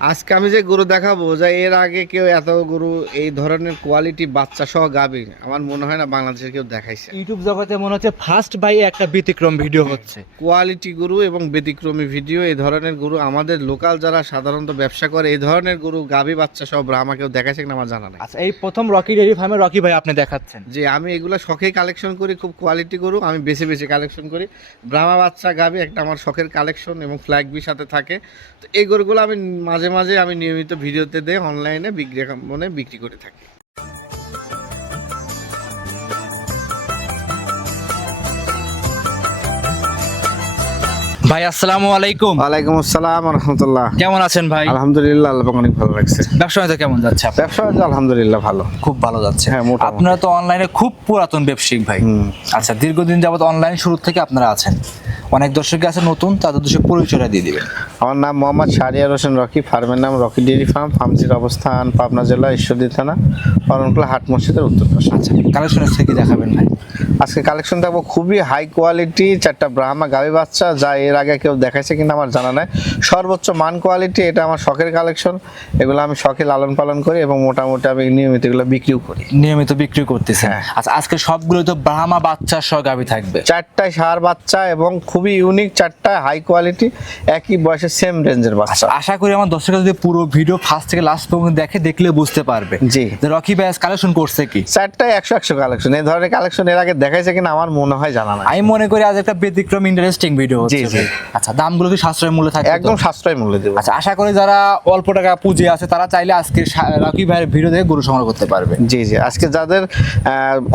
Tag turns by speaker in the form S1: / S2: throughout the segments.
S1: আজকে আমি যে গরু দেখাবো যে এর আগে কেউ এত গরু এই ধরনের কোয়ালিটি বাচ্চা সহ গাবে আমার মনে হয় না বাংলাদেশের কেউ দেখাইছে।
S2: ইউটিউব জগতে মনে হচ্ছে ফার্স্ট বাই একটা ব্যতিক্রম ভিডিও হচ্ছে।
S1: কোয়ালিটি গরু এবং ব্যতিক্রমী ভিডিও এই ধরনের গরু আমাদের লোকাল যারা সাধারণত ব্যবসা করে এই ধরনের গরু গাবি বাচ্চা সহ ব্রাহ্মা কেউ দেখাইছে কিনা আমার জানা নাই।
S2: আচ্ছা এই প্রথম রকি ডেয়ারি ফার্মে রকি ভাই আপনি দেখাচ্ছেন।
S1: যে আমি এগুলো শখেই কালেকশন করি খুব কোয়ালিটি গরু আমি বেছে বেছে কালেকশন করি। ব্রাহ্মা বাচ্চা গাবি একটা আমার শখের কালেকশন এবং ফ্ল্যাগ বি সাথে থাকে। তো এই গরুগুলো আমি মাঝে মাঝে মাঝে আমি নিয়মিত ভিডিওতে দিয়ে অনলাইনে মানে বিক্রি করে থাকি।
S2: ভাই আসসালামু আলাইকুম।
S1: ওয়ালাইকুম আসসালাম রহমতুল্লাহ
S2: কেমন আছেন ভাই?
S1: আলহামদুলিল্লাহ আল্লাহ অনেক ভালো লাগছে
S2: ব্যবসা বাণিজ্য কেমন যাচ্ছে?
S1: ব্যবসা আলহামদুলিল্লাহ ভালো।
S2: খুব ভালো যাচ্ছে।
S1: হ্যাঁ।
S2: আপনারা তো অনলাইনে খুব পুরাতন ব্যবসায়িক ভাই। আচ্ছা দীর্ঘদিন যাবত অনলাইন শুরু থেকে আপনারা আছেন। অনেক দর্শক আছে নতুন তাদের দর্শক পরিচয়টা দিয়ে দিবেন।
S1: আমার নাম মোহাম্মদ শাহরিয়ার হোসেন রকি ফার্মের নাম রকি ডেয়ারি ফার্ম ফার্মসির অবস্থান পাবনা জেলা ঈশ্বরদী থানা অরণকুলা হাট মসজিদের উত্তর পাশে।
S2: আচ্ছা কালেকশনের থেকে দেখাবেন ভাই?
S1: আজকে কালেকশন দেখব খুবই হাই কোয়ালিটি চারটা ব্রাহ্মা গাভী বাচ্চা যা এর আগে কেউ দেখাইছে কিনা আমার জানা নাই। সর্বোচ্চ মান কোয়ালিটি এটা আমার শখের কালেকশন এগুলো আমি শখে লালন পালন করি এবং মোটামুটি আমি নিয়মিত এগুলো বিক্রিও করি।
S2: নিয়মিত বিক্রি করতেছে।
S1: হ্যাঁ।
S2: আচ্ছা আজকে সবগুলো তো ব্রাহ্মা বাচ্চা সহ গাভি থাকবে।
S1: চারটায় সার বাচ্চা এবং খুবই ইউনিক চারটায় হাই কোয়ালিটি একই বয়সের সেম রেঞ্জের বাচ্চা।
S2: আশা করি আমার দর্শকরা যদি পুরো ভিডিও ফার্স্ট থেকে লাস্ট পর্যন্ত দেখে দেখলে বুঝতে পারবে।
S1: জি।
S2: যে রকি ব্যাস কালেকশন করছে কি?
S1: চারটায় একশো একশো কালেকশন এই ধরনের কালেকশন এর আগে দেখাইছে কিনা আমার মনে হয় জানা নাই।
S2: আমি মনে করি আজ একটা ব্যতিক্রম ইন্টারেস্টিং ভিডিও হচ্ছে। আচ্ছা দামগুলো কি সাশ্রয় মূল্যে থাকবে
S1: একদম সাশ্রয় মূল্য দেবো।
S2: আচ্ছা আশা করি যারা অল্প টাকা পুঁজি আছে তারা চাইলে আজকে রকি ভাইয়ের ভিডিও দেখে গরু সংগ্রহ করতে পারবে।
S1: জি জি আজকে যাদের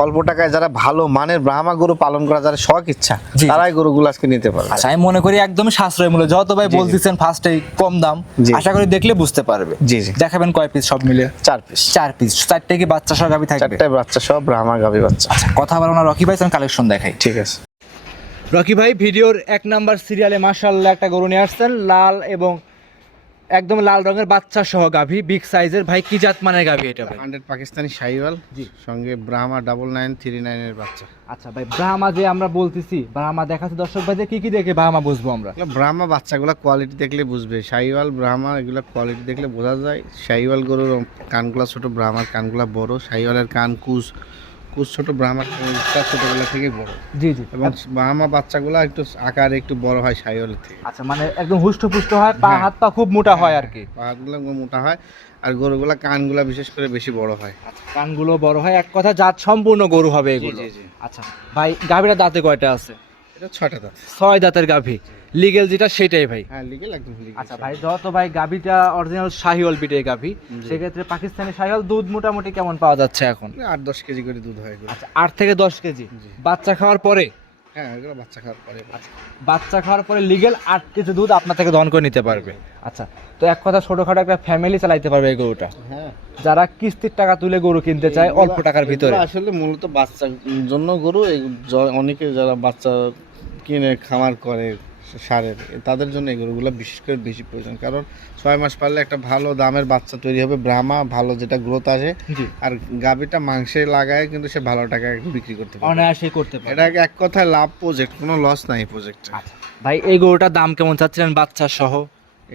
S1: অল্প টাকায় যারা ভালো মানের ব্রাহ্মা গরু পালন করা যারা শখ ইচ্ছা তারাই গরুগুলো আজকে নিতে পারবে।
S2: আচ্ছা আমি মনে করি একদমই সাশ্রয় মূল্য। যত ভাই বলতেছেন ফার্স্টে কম দাম। আশা করি দেখলে বুঝতে পারবে।
S1: জি, জি।
S2: দেখাবেন কয় পিস সব মিলে
S1: চার পিস
S2: চার পিস চারটে কি বাচ্চা সহ গাভি থাকবে?
S1: চারটায় বাচ্চা সব ব্রাহ্মা গাভী বাচ্চা।
S2: আচ্ছা কথা বলো না রকি ভাই কালেকশন দেখাই।
S1: ঠিক আছে।
S2: রকি ভাই ভিডিওর এক নাম্বার সিরিয়ালে মাশাআল্লাহ একটা গরু নিয়ে আসছেন লাল এবং একদম লাল রঙের বাচ্চা সহ গাভী বিগ সাইজের ভাই কি জাত মানের গাভী এটা ভাই?
S1: হান্ড্রেড পাকিস্তানি শাহিওয়াল
S2: জি।
S1: সঙ্গে ব্রাহ্মা ডাবল নাইন থ্রি নাইনের বাচ্চা।
S2: আচ্ছা ভাই ব্রাহ্মা যে আমরা বলতেছি ব্রাহ্মা দেখাচ্ছে দর্শক ভাই কি কি দেখে ব্রাহ্মা বুঝব আমরা?
S1: ব্রাহ্মা বাচ্চাগুলো কোয়ালিটি দেখলে বুঝবে। শাহিওয়াল ব্রাহ্মা এগুলো কোয়ালিটি দেখলে বোঝা যায়। শাহিওয়াল গরুর কানগুলা ছোট ব্রাহ্মার কানগুলা বড়। শাহিওয়ালের কান কুচ কুচ ছোট ব্রাহ্মার ছোটবেলা থেকে বড়।
S2: জি জি।
S1: এবং ব্রাহ্মা বাচ্চাগুলো একটু আকারে একটু বড় হয় সাইওয়ালের থেকে।
S2: আচ্ছা মানে একদম হুষ্টপুষ্ট হয় পা
S1: হ্যাঁ।
S2: হাত পা খুব মোটা হয় আর কি।
S1: পা হাতগুলো মোটা হয় আর গরুগুলা কানগুলা বিশেষ করে বেশি বড় হয়।
S2: আচ্ছা কানগুলো বড় হয়। এক কথা জাত সম্পূর্ণ গরু হবে এগুলো।
S1: জি, জি।
S2: আচ্ছা ভাই গাভীরা দাঁতে কয়টা আছে?
S1: এটা ছয়টা দাঁত।
S2: ছয় দাঁতের গাভী। লিগেল যেটা সেটাই ভাই।
S1: হ্যাঁ লিগেল একদম লিগেল
S2: আচ্ছা ভাই যত ভাই গাভীটা অরিজিনাল শাহিওয়াল পিটের গাভী সেক্ষেত্রে পাকিস্তানি শাহিওয়াল দুধ মোটামুটি কেমন পাওয়া যাচ্ছে এখন?
S1: আট দশ কেজি করে দুধ হয়
S2: আচ্ছা আট থেকে দশ কেজি। বাচ্চা খাওয়ার পরে?
S1: হ্যাঁ এগুলো বাচ্চা খাওয়ার পরে
S2: বাচ্চা। খাওয়ার পরে লিগেল আট কেজি দুধ আপনার থেকে দহন করে নিতে পারবে। আচ্ছা তো এক কথা ছোটখাটো একটা ফ্যামিলি চালাইতে পারবে এই গরুটা?
S1: হ্যাঁ।
S2: যারা কিস্তির টাকা তুলে গরু কিনতে চায় অল্প টাকার ভিতরে।
S1: আসলে মূলত বাচ্চার জন্য গরু অনেকে যারা বাচ্চা কিনে খামার করে সারের। তাদের জন্য এই গরুগুলো বিশেষ করে বেশি প্রয়োজন। কারণ ছয় মাস পারলে একটা ভালো দামের বাচ্চা তৈরি হবে ব্রাহ্মা ভালো যেটা গ্রোথ আসে আর গাভিটা মাংসে লাগায় কিন্তু সে ভালো টাকায় বিক্রি করতে পারে
S2: অনায়াসে করতে পারে
S1: এটা এক কথায় লাভ প্রজেক্ট কোনো লস নাই প্রজেক্টে
S2: আচ্ছা ভাই এই গরুটার দাম কেমন চাচ্ছিলেন বাচ্চা সহ?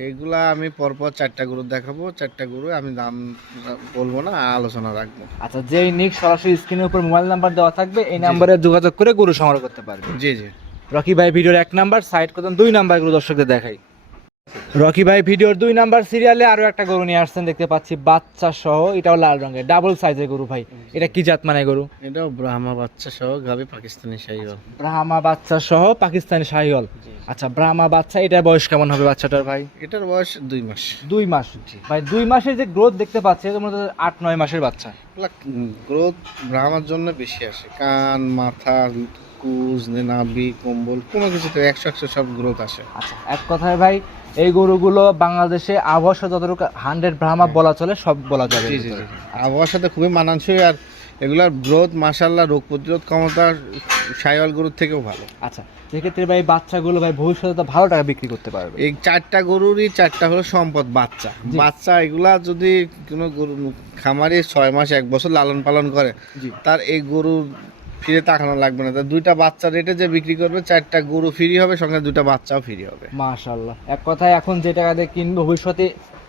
S1: এইগুলা আমি পরপর চারটা গরু দেখাবো চারটা গরু আমি দাম বলব না আলোচনা রাখব।
S2: আচ্ছা যেই নিক সরাসরি স্ক্রিনের উপর মোবাইল নাম্বার দেওয়া থাকবে এই নাম্বারে যোগাযোগ করে গরু সংগ্রহ করতে পারবে।
S1: জি জি।
S2: রকি ভাই ভিডিওর এক নাম্বার সাইড করতেন দুই নাম্বারগুলো দর্শকদের দেখাই। রকি ভাই ভিডিওর দুই নাম্বার সিরিয়ালে আরও একটা গরু নিয়ে আসছেন দেখতে পাচ্ছি বাচ্চা সহ এটাও লাল রঙের ডাবল সাইজের গরু ভাই। এটা কি জাত মানে গরু?
S1: এটাও ব্রাহ্মা বাচ্চা সহ গাভি পাকিস্তানি শাহিওয়াল।
S2: ব্রাহ্মা বাচ্চা সহ পাকিস্তানি শাহিওয়াল। আচ্ছা ব্রাহ্মা বাচ্চা এটার বয়স কেমন হবে বাচ্চাটার ভাই?
S1: এটার বয়স দুই মাস।
S2: দুই মাস ভাই দুই মাসের যে গ্রোথ দেখতে পাচ্ছি এটা মনে আট নয় মাসের বাচ্চা।
S1: গ্রোথ ব্রাহ্মার জন্য বেশি আসে। কান মাথা কুজ নাভি কম্বল কোনো কিছুতে একশো একশো সব গ্রোথ আসে।
S2: আচ্ছা এক কথায় ভাই এই গরুগুলো বাংলাদেশে আবহাওয়া যতটুকু হান্ড্রেড ব্রাহ্মা বলা চলে সব বলা যাবে
S1: জি জি জি। আবহাওয়ার সাথে খুবই মানানসই আর এগুলার গ্রোথ মাসাল্লাহ রোগ প্রতিরোধ ক্ষমতা সাইওয়াল গরুর থেকেও ভালো।
S2: আচ্ছা সেক্ষেত্রে ভাই বাচ্চাগুলো ভাই ভবিষ্যতে তো ভালো টাকা বিক্রি করতে পারবে।
S1: এই চারটা গরুরই চারটা হলো সম্পদ বাচ্চা। বাচ্চা এগুলা যদি কোনো গরু খামারে ছয় মাস এক বছর লালন পালন করে তার এই গরু ফিরে তাকানো লাগবে না। দুইটা বাচ্চা রেটে যে বিক্রি করবে চারটা গরু ফ্রি হবে সঙ্গে দুইটা বাচ্চাও ফ্রি হবে।
S2: মাশাল্লাহ এক কথায় এখন যে টাকা দিয়ে কিনবে ভবিষ্যতে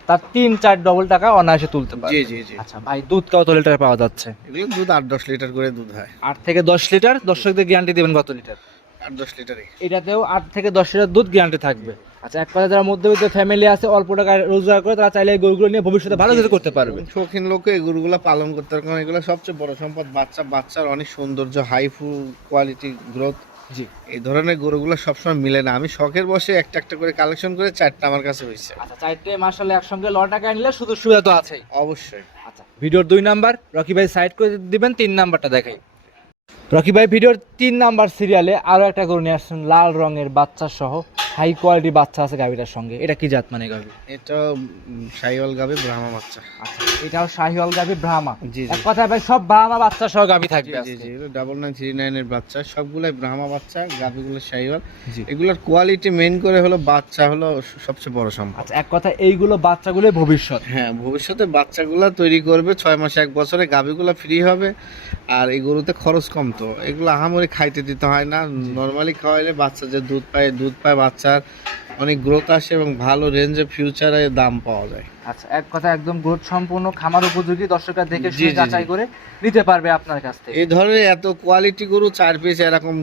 S2: তার তিন চার ডবল টাকা অনায়াসে তুলতে পারে
S1: জি জি জি।
S2: আচ্ছা ভাই দুধ কত লিটার পাওয়া যাচ্ছে?
S1: এগুলো দুধ আট দশ লিটার করে দুধ হয়।
S2: আট থেকে দশ লিটার দর্শকদের গ্যারান্টি দেবেন কত লিটার
S1: আট দশ লিটারই
S2: এটাতেও আট থেকে দশ লিটার দুধ গ্যারান্টি থাকবে। আচ্ছা এক কথা যারা মধ্যবিত্ত ফ্যামিলি আছে অল্প টাকা রোজগার করে তারা চাইলে এই গরুগুলো নিয়ে ভবিষ্যতে ভালো কিছু করতে পারবে।
S1: শৌখিন লোকে এই গরুগুলো পালন করতে পারে কারণ এগুলো সবচেয়ে বড় সম্পদ। বাচ্চা বাচ্চার অনেক সৌন্দর্য হাই ফুল কোয়ালিটি গ্রোথ
S2: জি।
S1: এই ধরনের গরুগুলো সবসময় মিলে না। আমি শখের বসে একটা একটা করে কালেকশন করে চারটা আমার কাছে হয়েছে।
S2: আচ্ছা চারটে মাসালে একসঙ্গে ল টাকা নিলে শুধু সুবিধা তো আছেই।
S1: অবশ্যই।
S2: আচ্ছা ভিডিওর দুই নাম্বার রকি ভাই সাইড করে দিবেন তিন নাম্বারটা দেখাই। রকি ভাই ভিডিওর তিন নাম্বার সিরিয়ালে আরও একটা গরু নিয়ে আসছেন লাল রঙের বাচ্চা সহ। হাই কোয়ালিটি বাচ্চা আছে গাভিটার সঙ্গে। এটা কি জাত মানে গাভি?
S1: এটা সাইওয়াল গাবে ব্রাহ্মা বাচ্চা।
S2: আচ্ছা এটাও শাহিওয়াল গাভি ব্রাহ্মা?
S1: জি
S2: এক কথায় ভাই সব ব্রাহ্মা বাচ্চা সহ গাভি থাকবে
S1: জি জি ডাবল নাইন থ্রি নাইনের বাচ্চা সবগুলাই ব্রাহ্মা বাচ্চা গাভিগুলো সাইওয়াল
S2: জি।
S1: এগুলোর কোয়ালিটি মেন করে হলো বাচ্চা হলো সবচেয়ে বড় সম্পদ।
S2: আচ্ছা এক কথা এইগুলো বাচ্চাগুলো ভবিষ্যৎ।
S1: হ্যাঁ ভবিষ্যতে বাচ্চাগুলা তৈরি করবে ছয় মাসে এক বছরে গাভিগুলা ফ্রি হবে। আর এই গরুতে খরচ কম তো। এগুলো আহামরি খাইতে দিতে হয় না। নর্মালি খাওয়াইলে বাচ্চা যে দুধ পায় দুধ পায় বাচ্চার অনেক গ্রোথ আসে এবং ভালো রেঞ্জে ফিউচারে দাম পাওয়া যায়।
S2: আচ্ছা এক কথা একদম গ্রোথ সম্পূর্ণ খামার উপযোগী দর্শকরা দেখে শুনে যাচাই করে নিতে পারবে আপনার কাছ থেকে।
S1: এই ধরনের এত কোয়ালিটি গরু চার পিস এরকম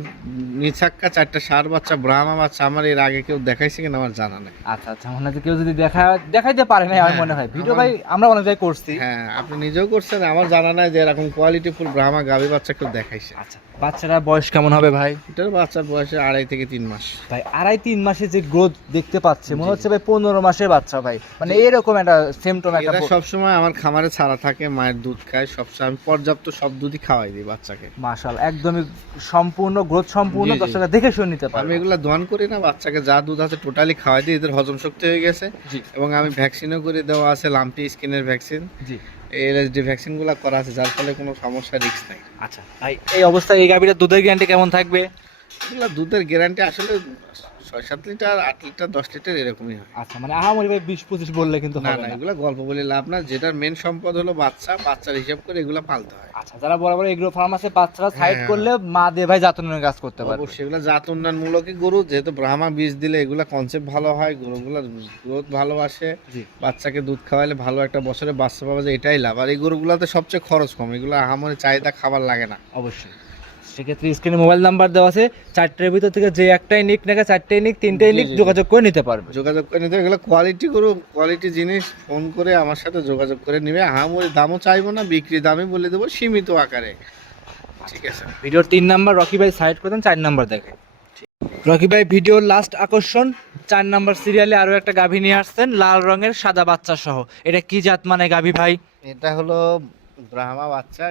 S1: নিছাক্কা চারটা সার বাচ্চা ব্রাহ্মা বাচ্চা আমার এর আগে কেউ দেখাইছে কিনা আমার জানা নেই।
S2: আচ্ছা আচ্ছা মনে হয় কেউ যদি দেখা দেখাইতে পারে না আমার
S1: হ্যাঁ,
S2: মনে হয়। ভিডিও ভাই আমরা অনেক জায়গায় করছি।
S1: হ্যাঁ আপনি নিজেও করছেন আমার জানা নাই যে এরকম কোয়ালিটি ফুল ব্রাহ্মা গাভি বাচ্চা কেউ দেখাইছে।
S2: আচ্ছা বাচ্চারা বয়স কেমন হবে ভাই?
S1: এটার বাচ্চার বয়সে আড়াই থেকে তিন মাস।
S2: ভাই আড়াই তিন মাসে যে গ্রোথ দেখতে পাচ্ছে মনে হচ্ছে ভাই পনেরো মাসের বাচ্চা ভাই। মানে এরকম একটা সিমটম একটা
S1: এরা সবসময় আমার খামারে ছাড়া থাকে মায়ের দুধ খায় সবসময় আমি পর্যাপ্ত সব দুধই খাওয়াই দিই বাচ্চাকে।
S2: মাশাল একদমই সম্পূর্ণ গ্রোথ সম্পূর্ণ। দর্শকরা দেখে শুনে নিতে
S1: আমি
S2: পারবে
S1: এগুলা দোয়ান করি না বাচ্চাকে যা দুধ আছে টোটালি খাওয়াই দিই এদের হজম শক্তি হয়ে গেছে।
S2: জি।
S1: এবং আমি ভ্যাকসিনও করে দেওয়া আছে লাম্পি স্কিনের ভ্যাকসিন
S2: জি।
S1: এলএসডি ভ্যাকসিনগুলো করা আছে যার ফলে কোনো সমস্যা রিস্ক নাই।
S2: আচ্ছা এই অবস্থায় এই গাভীটার দুধের গ্যারান্টি কেমন থাকবে?
S1: এগুলা দুধের গ্যারান্টি আসলে ছয় সাত লিটার আট লিটার দশ লিটার এরকমই হয়।
S2: আচ্ছা মানে আহামরি ভাই বিশ পঁচিশ বললে কিন্তু
S1: না না এগুলা গল্প বলে লাভ না। যেটার মেন সম্পদ হলো বাচ্চা বাচ্চার হিসাব করে এগুলা পালতে হয়।
S2: আচ্ছা যারা বড় বড় এগ্রো ফার্ম আছে বাচ্চারা সাইড
S1: হ্যাঁ।
S2: করলে মা দিয়ে ভাই জাতনের কাজ করতে পারবে।
S1: অবশ্যই এগুলা জাত উন্নয়নমূলকই গরু। যেহেতু ব্রাহ্মা বীজ দিলে এগুলা কনসেপ্ট ভালো হয় গরুগুলা গ্রোথ ভালো আসে। বাচ্চাকে দুধ খাওয়াইলে ভালো একটা বছরে বাচ্চা পাওয়া যায় এটাই লাভ। আর এই গরুগুলাতে সবচেয়ে খরচ কম। এগুলো আহামরি চাহিদা খাবার লাগে না।
S2: অবশ্যই। সেক্ষেত্রে স্ক্রিনে মোবাইল নাম্বার দেওয়া আছে চারটের ভিতর থেকে যে একটাই নিক নাকি চারটেই নিক তিনটেই নিক। যোগাযোগ করে নিতে পারবে।
S1: যোগাযোগ করে নিতে। এগুলো কোয়ালিটি গরু কোয়ালিটি জিনিস ফোন করে আমার সাথে যোগাযোগ করে নিবে। ওই দামও চাইব না বিক্রি দামই বলে দেবো সীমিত আকারে। ঠিক আছে।
S2: ভিডিওর তিন নাম্বার রকি ভাই সাইড করে দেন চার নাম্বার দেখে। রকি ভাই ভিডিওর লাস্ট আকর্ষণ চার নাম্বার সিরিয়ালে আরও একটা গাভী নিয়ে আসছেন লাল রঙের সাদা বাচ্চা সহ। এটা কি জাত মানে গাভী ভাই?
S1: এটা হলো ব্রাহ্মা বাচ্চা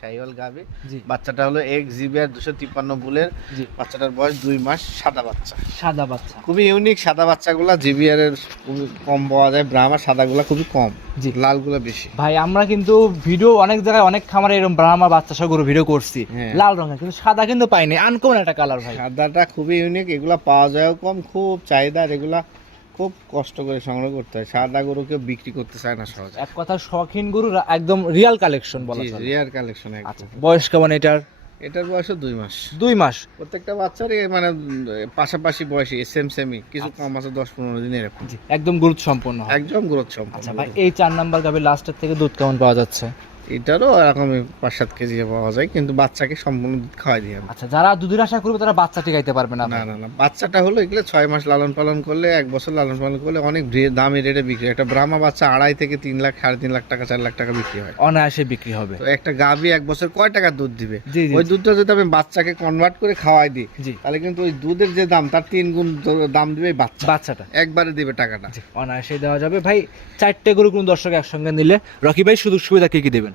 S1: সাইওয়াল গাবি বাচ্চাটা হলো এক জিবি আর দুশো তিপ্পান্ন বুলের। বাচ্চাটার বয়স দুই মাস সাদা বাচ্চা।
S2: সাদা বাচ্চা।
S1: খুবই ইউনিক সাদা বাচ্চাগুলা জিবিআর এর খুবই কম পাওয়া যায়। ব্রাহ্মা সাদাগুলা খুবই কম
S2: জি।
S1: লালগুলা বেশি।
S2: ভাই আমরা কিন্তু ভিডিও অনেক জায়গায় অনেক খামারে এরকম ব্রাহ্মা বাচ্চা সহ গরু ভিডিও করছি।
S1: হ্যাঁ।
S2: লাল রঙের কিন্তু সাদা কিন্তু পাইনি। আনকমন একটা কালার ভাই।
S1: সাদাটা খুবই ইউনিক এগুলা পাওয়া যায়ও কম খুব চাহিদা এগুলা খুব কষ্ট করে সংগ্রহ করতে হয়। সাদা গরু কেউ বিক্রি করতে চায় না সহজে।
S2: এক কথা শখিন গরু একদম রিয়াল কালেকশন বলা চলে।
S1: রিয়ার কালেকশন
S2: আচ্ছা বয়স কেমন এটার?
S1: এটার বয়স দুই মাস।
S2: দুই মাস।
S1: প্রত্যেকটা বাচ্চারই মানে পাশাপাশি বয়সী সেম সেমই কিছু কম আছে দশ পনেরো দিন এরকম।
S2: একদম গুরুত্ব সম্পন্ন
S1: একদম গ্রোথ সম্পন্ন
S2: আচ্ছা ভাই এই চার নাম্বার গাভীর লাস্টের থেকে দুধ কেমন পাওয়া যাচ্ছে?
S1: এটারও এরকম পাঁচ সাত কেজি পাওয়া যায় কিন্তু বাচ্চাকে সম্পূর্ণ দুধ খাওয়াই দিই আমি।
S2: আচ্ছা যারা দুধের আশা করবে তারা বাচ্চা টিকাইতে পারবে না।
S1: না না না বাচ্চাটা হলো এগুলো ছয় মাস লালন পালন করলে এক বছর লালন পালন করলে অনেক দামি রেটে বিক্রি হয়। একটা ব্রাহ্মা বাচ্চা আড়াই থেকে তিন লাখ সাড়ে তিন লাখ টাকা চার লাখ টাকা বিক্রি হয়।
S2: অনায়াসে বিক্রি হবে।
S1: তো একটা গাভী এক বছর কয় টাকা দুধ দিবে? ওই দুধটা যদি আমি বাচ্চাকে কনভার্ট করে খাওয়াই দিই তাহলে কিন্তু ওই দুধের যে দাম তার তিন গুণ দাম দিবে বাচ্চা।
S2: বাচ্চাটা।
S1: একবারে দিবে টাকাটা।
S2: অনায়াসে দেওয়া যাবে। ভাই চারটে গরু কোন দর্শক একসঙ্গে নিলে। রকি ভাই সুযোগ সুবিধা কি কি দেবেন?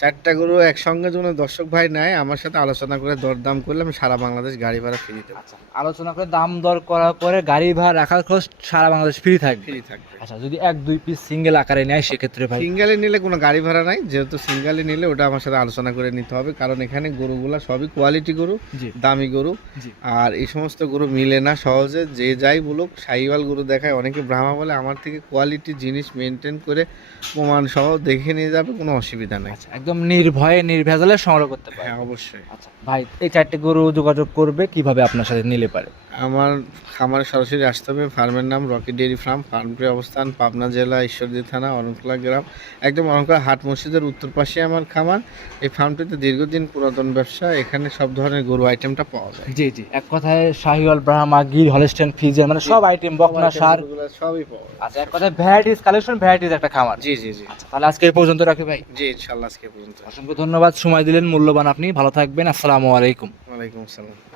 S1: চারটা গরু একসঙ্গে যখন দর্শক ভাই নেয় আমার সাথে আলোচনা করে দরদাম করলে আমি সারা বাংলাদেশ গাড়ি ভাড়া ফ্রি দেবো।
S2: আচ্ছা আলোচনা করে দাম দর করার পরে গাড়ি ভাড়া রাখার খরচ সারা বাংলাদেশ ফ্রি থাকবে?
S1: ফ্রি থাকবে।
S2: আচ্ছা যদি এক দুই পিস সিঙ্গেল আকারে নেয় সেক্ষেত্রে ভাই?
S1: সিঙ্গেলে নিলে কোনো গাড়ি ভাড়া নাই যেহেতু সিঙ্গেলে নিলে ওটা আমার সাথে আলোচনা করে নিতে হবে কারণ এখানে গরুগুলা সবই কোয়ালিটি গরু দামি গরু আর এই সমস্ত গরু মিলে না সহজে যে যাই বলুক সাইওয়াল গরু দেখায় অনেকে ব্রাহ্মা বলে আমার থেকে কোয়ালিটি জিনিস মেনটেন করে প্রমাণ সহ দেখে নিয়ে যাবে কোনো অসুবিধা নেই।
S2: আচ্ছা একদম নির্ভয়ে নির্ভেজালে সংগ্রহ করতে পারে
S1: হ্যাঁ অবশ্যই।
S2: আচ্ছা ভাই এই চারটে গরু যোগাযোগ করবে কীভাবে আপনার সাথে নিলে পারে?
S1: আমার খামারে সরাসরি আসতে হবে ফার্মের নাম রকি ডেয়ারি ফার্ম ফার্মটির অবস্থান পাবনা জেলা ঈশ্বরদী থানা অরণখোলা গ্রাম। একদম অরণখোলা হাট মসজিদের উত্তর পাশে আমার খামার। এই ফার্মটিতে দীর্ঘদিন পুরাতন ব্যবসা এখানে সব ধরনের গরু আইটেমটা পাওয়া যায়।
S2: জি জি এক কথায় শাহিওয়াল ব্রাহ্মা গির হলস্টেন ফিজের মানে সব আইটেম বকনা সার।
S1: সবই পাওয়া যায়।
S2: আচ্ছা এক কথায় ভ্যারাইটিস কালেকশন ভ্যারাইটিস একটা খামার।
S1: জি জি জি।
S2: আচ্ছা তাহলে আজকে এই পর্যন্ত রাখি ভাই।
S1: জি ইনশাল্লাহ আজকে
S2: অসংখ্য ধন্যবাদ সময় দিলেন মূল্যবান আপনি ভালো থাকবেন আসসালামু আলাইকুম।
S1: ওয়ালাইকুম আসসালাম।